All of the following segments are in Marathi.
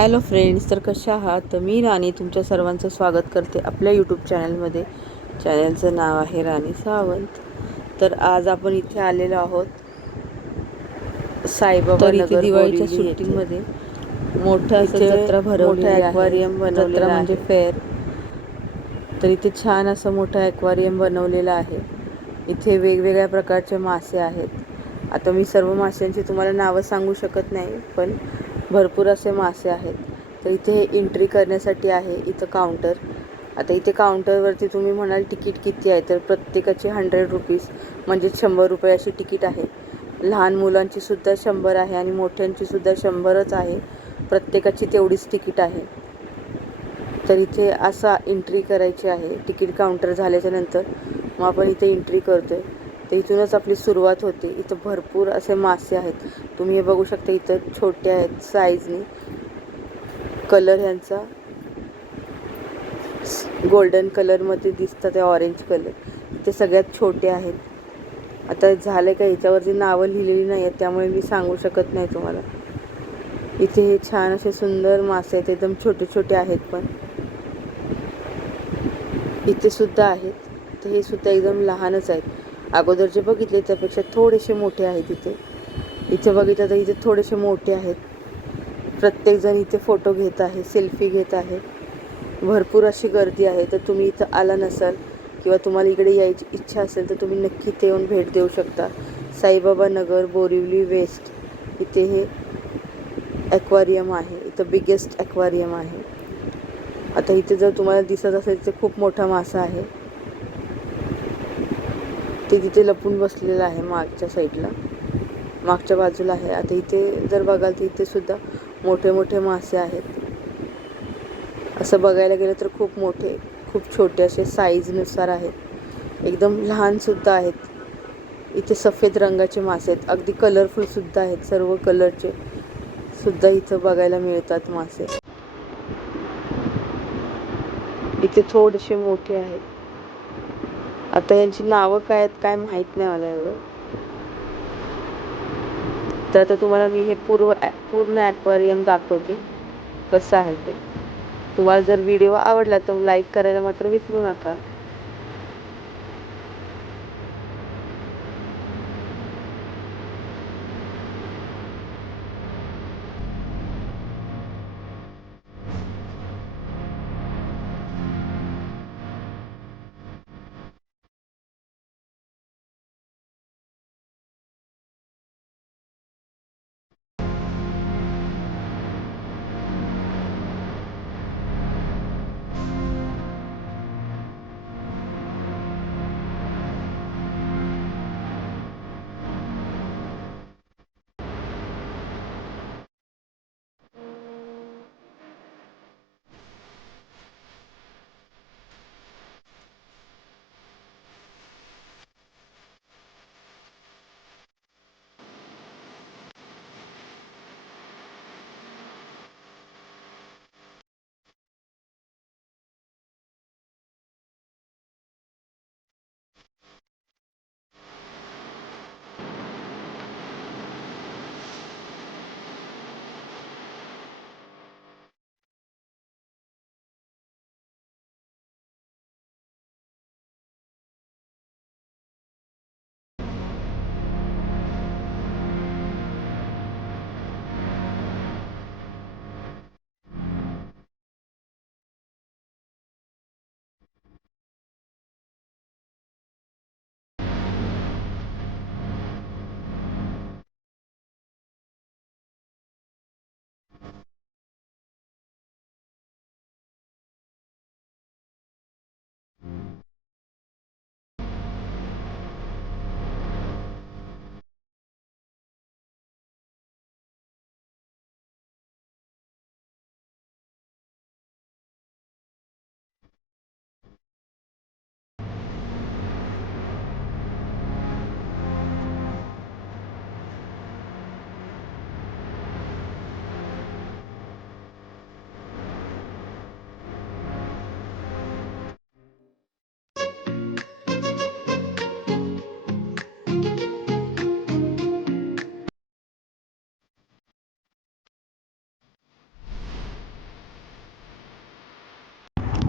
हॅलो फ्रेंड्स तर कशा आहात? तर मी राणी तुमच्या सर्वांचं स्वागत करते आपल्या यूट्यूब चॅनलमध्ये चॅनलचं नाव आहे राणी सावंत. तर आज आपण इथे आलेलो आहोत. साईबाबा तर इथे दिवाळीच्या. सुट्टीमध्ये मोठं असं जत्रा आहे. ॲक्वारियम जत्रा म्हणजे. फेअर. तर इथे छान असं मोठं ॲक्वारियम बनवलेलं आहे. इथे वेगवेगळ्या प्रकारचे मासे आहेत. आता मी सर्व माशांची तुम्हाला नावं सांगू शकत नाही पण भरपूर असे मासे आहेत. तर इथे हे एंट्री करण्यासाठी आहे इथं काउंटर आता इथे काउंटरवरती तुम्ही म्हणाल तिकीट किती आहे तर प्रत्येकाची हंड्रेड रुपीज म्हणजे शंभर रुपये अशी तिकीट आहे. लहान मुलांची सुद्धा शंभर आहे आणि मोठ्यांची सुद्धा शंभरच आहे. प्रत्येकाची तेवढीच तिकीट आहे. तर इथे असा एंट्री करायची आहे. तिकीट काउंटर झाल्याच्यानंतर मग आपण इथे एंट्री करतो आहे तर इथूनच आपली सुरुवात होते. इथं भरपूर असे मासे आहेत. तुम्ही हे बघू शकता इथं छोटे आहेत साईजनी कलर ह्यांचा गोल्डन कलरमध्ये दिसतात ते ऑरेंज कलर इथे सगळ्यात छोटे आहेत. आता झालं का? ह्याच्यावरती नावं लिहिलेली नाही आहेत त्यामुळे मी सांगू शकत नाही तुम्हाला. इथे हे छान असे सुंदर मासे आहेत. एकदम छोटे छोटे आहेत पण. इथे सुद्धा आहेत. तर हे सुद्धा एकदम लहानच आहेत. अगोदरचे बघितले त्यापेक्षा थोडेसे मोठे आहेत इथे. इथे बघितलं तर इथे थोडेसे मोठे आहेत. प्रत्येकजण इथे फोटो घेत आहे सेल्फी घेत आहे. भरपूर अशी गर्दी आहे. तर तुम्ही इथं आला नसाल किंवा तुम्हाला इकडे यायची इच्छा असेल तर तुम्ही नक्की इथे येऊन भेट देऊ शकता. साईबाबा नगर बोरिवली वेस्ट. इथे हे ॲक्वारियम आहे. इथं बिगेस्ट ॲक्वारियम आहे. आता इथे जर तुम्हाला दिसत असेल तर खूप मोठा मासा आहे. ते तिथे लपून बसलेलं आहे मागच्या साईडला. मागच्या बाजूला आहे. आता इथे जर बघाल तर इथे सुद्धा मोठे मोठे मासे आहेत. असं बघायला गेलं तर खूप मोठे खूप छोटे असे साईजनुसार आहेत. एकदम लहानसुद्धा आहेत. इथे सफेद रंगाचे मासे आहेत. अगदी कलरफुलसुद्धा आहेत. सर्व कलरचे सुद्धा इथं बघायला मिळतात मासे. इथे थोडेसे मोठे आहेत. आता यांची नावं काय आहेत काय माहीत नाही मला एवढं. तर आता तुम्हाला मी हे पूर्व पूर्ण ॲपवरियम दाखवते कसं आहे ते. तुम्हाला जर व्हिडिओ आवडला तर लाईक करायला मात्र विसरू नका.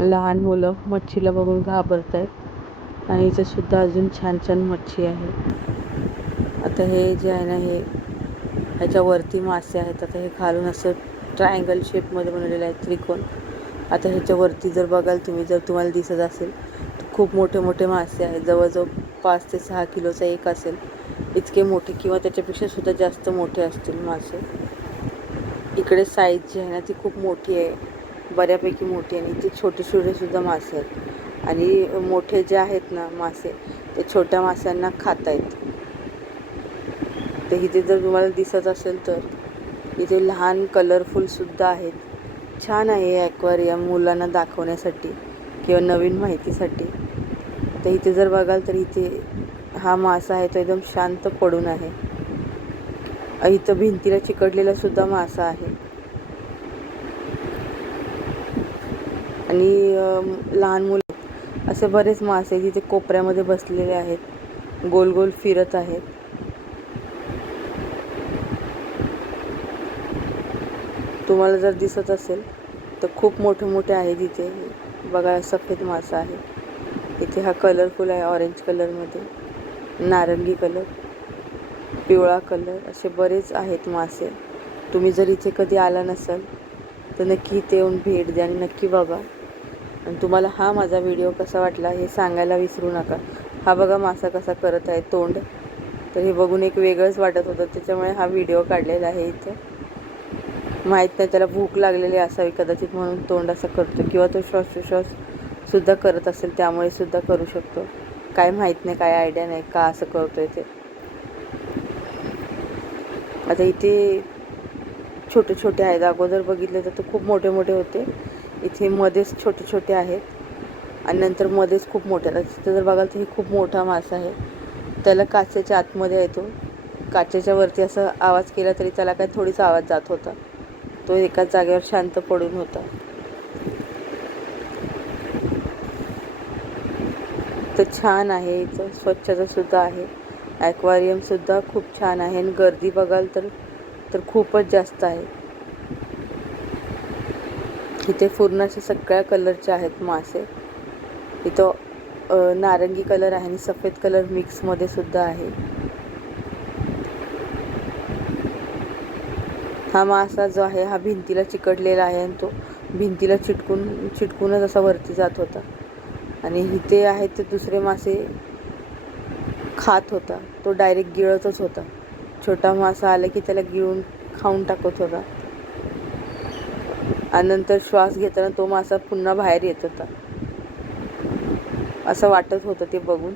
लहान मुलं मच्छीला बघून घाबरत आहेत आणि इथंसुद्धा अजून छान छान मच्छी आहे. आता हे जे आहे ना हे ह्याच्यावरती मासे आहेत. आता हे खालून असं ट्रायंगल शेपमध्ये बनवलेलं आहे त्रिकोण. आता ह्याच्यावरती जर बघाल तुम्ही जर तुम्हाला दिसत असेल तर खूप मोठे मोठे मासे आहेत. जवळजवळ पाच ते सहा किलोचा एक असेल. इतके मोठे किंवा त्याच्यापेक्षा सुद्धा जास्त मोठे असतील मासे. इकडे साईज जी आहे ना ती खूप मोठी आहे. बऱ्यापैकी मोठी आहे आणि इथे छोटे छोटे सुद्धा मासे आहेत. आणि मोठे जे आहेत ना मासे ते छोट्या माशांना खात आहेत तर इथे जर तुम्हाला दिसत असेल तर इथे लहान कलरफुल सुद्धा आहेत. छान आहे ॲक्वेरियम मुलांना दाखवण्यासाठी किंवा नवीन माहितीसाठी. तर इथे जर बघाल तर इथे हा मासा आहे तो एकदम शांत पडून आहे. इथं भिंतीला चिकटलेला सुद्धा मासा आहे. आणि लहान मुलं असे बरेच मासे तिथे कोपऱ्यामध्ये बसलेले आहेत. गोल गोल फिरत आहेत. तुम्हाला जर दिसत असेल तर खूप मोठे मोठे आहेत इथे. बघा सफेद मासा आहे इथे हा कलरफुल आहे ऑरेंज कलरमध्ये नारंगी कलर पिवळा कलर असे बरेच आहेत मासे. तुम्ही जर इथे कधी आला नसाल तर नक्की इथे येऊन भेट द्या आणि नक्की बघा. आणि तुम्हाला हा माझा व्हिडिओ कसा वाटला हे सांगायला विसरू नका. हा बघा मासा कसा करत आहे तोंड. तर हे बघून एक वेगळंच वाटत होतं त्याच्यामुळे हा व्हिडिओ काढलेला आहे इथे. माहीत नाही त्याला भूक लागलेली असावी कदाचित म्हणून तोंड असं करतो किंवा तो श्वासोश्वास सुद्धा करत असेल त्यामुळे सुद्धा करू शकतो. काय माहीत नाही काय आयडिया नाही का असं करतोय ते. आता इथे छोटे छोटे आहेत. अगोदर बघितले तर ते खूप मोठे मोठे होते. इथे मध्येच छोटे छोटे आहेत. आणि नंतर मध्येच खूप मोठे आहेत. तिथं जर बघाल तर हे खूप मोठा मासा आहे. त्याला काचेच्या आतमध्ये येतो काचेच्या वरती असं आवाज केला तरी त्याला काय थोडीसा आवाज जात होता. तो एकाच जागेवर शांत पडून होता. तर छान आहे इथं. स्वच्छतासुद्धा आहे. ॲक्वारियमसुद्धा खूप छान आहे. आणि गर्दी बघाल तर तर खूपच जास्त आहे. इथे पूर्ण असे सगळ्या कलरचे आहेत मासे इथं नारंगी कलर आहे आणि सफेद कलर मिक्समध्ये सुद्धा आहे. हा मासा जो आहे हा भिंतीला चिकटलेला आहे आणि तो भिंतीला चिटकून चिटकूनच असा वरती जात होता. आणि इथे आहेत ते दुसरे मासे खात होता. तो डायरेक्ट गिळतच होता. छोटा मासा आला की त्याला गिळून खाऊन टाकत होता. आणि नंतर श्वास घेताना तो मासा पुन्हा बाहेर येत होता. असं वाटत होतं ते बघून.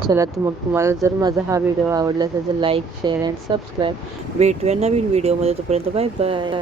चला तर मग तुम्हाला जर माझा हा व्हिडिओ आवडला असेल तर लाईक शेअर अँड सबस्क्राईब भेटूया नवीन व्हिडिओमध्ये तोपर्यंत बाय बाय